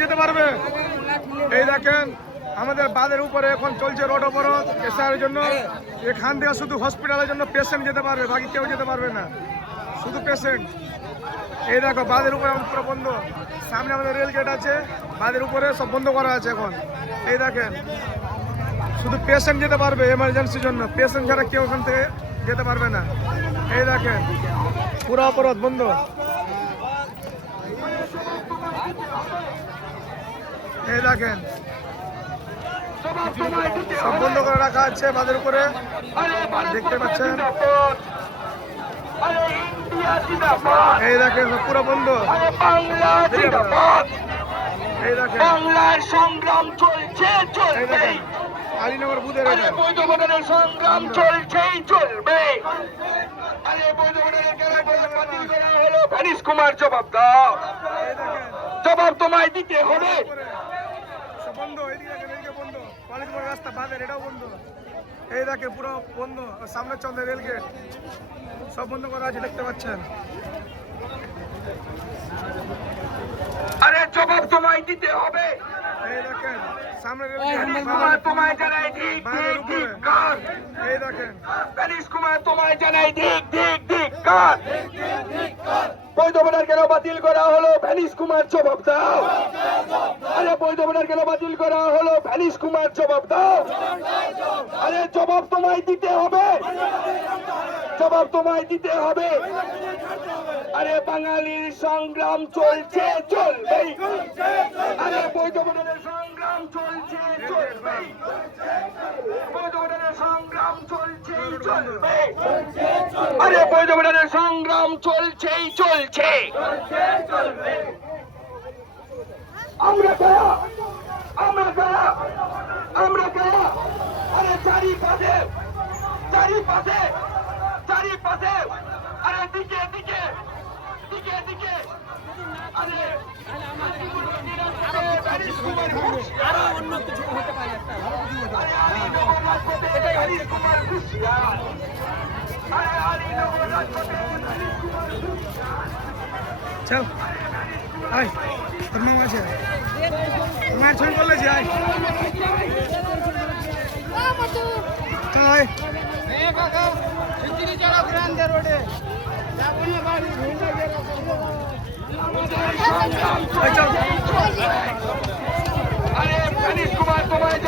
যেতে পারবে। এই দেখেন আমাদের বাঁধের উপরে এখন চলছে রোড অবরোধ এসআইয়ের জন্য। এখান থেকে শুধু হসপিটালের জন্য পেশেন্ট যেতে পারবে, বাকি কেউ যেতে পারবে না, শুধু পেশেন্ট। এই দেখো বাঁধের উপরে পুরো বন্ধ, সামনে আমাদের রেল গেট আছে, বাঁধের উপরে সব বন্ধ করা আছে এখন। এই দেখেন শুধু পেশেন্ট যেতে পারবে এমার্জেন্সির জন্য, পেশেন্ট ছাড়া কেউ ওখান থেকে যেতে পারবে না। এই দেখেন পুরো অবরোধ বন্ধ। এই দেখেন সব বন্ধ করে রাখা আছে বাঁধের উপরে, দেখতে পাচ্ছেন। এই দেখেন পুরো বন্ধ। এই দেখেন বাংলার সংগ্রাম চলছে চলবে, আলীনগর বুধের বৈধ ভোটারের সংগ্রাম চলছেই চলবে। বৈধ ভোটারের বাতিল করা হলো, ভ্যানিশ কুমার জবাব দাও, জবাব তোমায় দিতে হবে। বন্ধ, এইদিকে বন্ধ, কলেজ মোড় রাস্তা বাঁধের এটাও বন্ধ। এই দেখে পুরো বন্ধ, সামনের চন্দ্র রেল গেট সব বন্ধ করা আছে, দেখতে পাচ্ছেন। আরে জবাব তোমায় দিতে হবে। এই দেখেন সামনে রেল ভ্যানিশ কুমার তোমায় জানাই ধিক ধিক ধিক কার। এই দেখেন ভ্যানিশ কুমার তোমায় জানাই ধিক ধিক ধিক কার। বৈধ ভোটার কেন বাতিল করা হলো, ভ্যানিশ কুমার জবাব দাও। আরে বৈধ ভোটার কেন বাতিল করা হলো, ভ্যানিশ কুমার জবাব দাও। আরে জবাব তোমায় দিতে হবে, জবাব তোমায় দিতে হবে। আরে বাঙালির সংগ্রাম চলছে চলবে, আরে বৈধ ভোটারের সংগ্রাম চলছে চলবে, বৈধ ভোটারের সংগ্রাম চলছে চলবে, আরে বৈধ ভোটারের সংগ্রাম চলছেই চলছে। আমরা কারা, আমরা কারা, আমরা কারা। আরে চারিপাশে চারিপাশে চারিপাশে, আরে দিকে দিকে দিকে দিকে, আরে আরো অন্য কিছু হতে পারে একটা। চল আয়, তোর নাম আছে, তোমার ছবি করলে যাই, চল আয়। চল আরে ভ্যানিশ কুমার তোমায়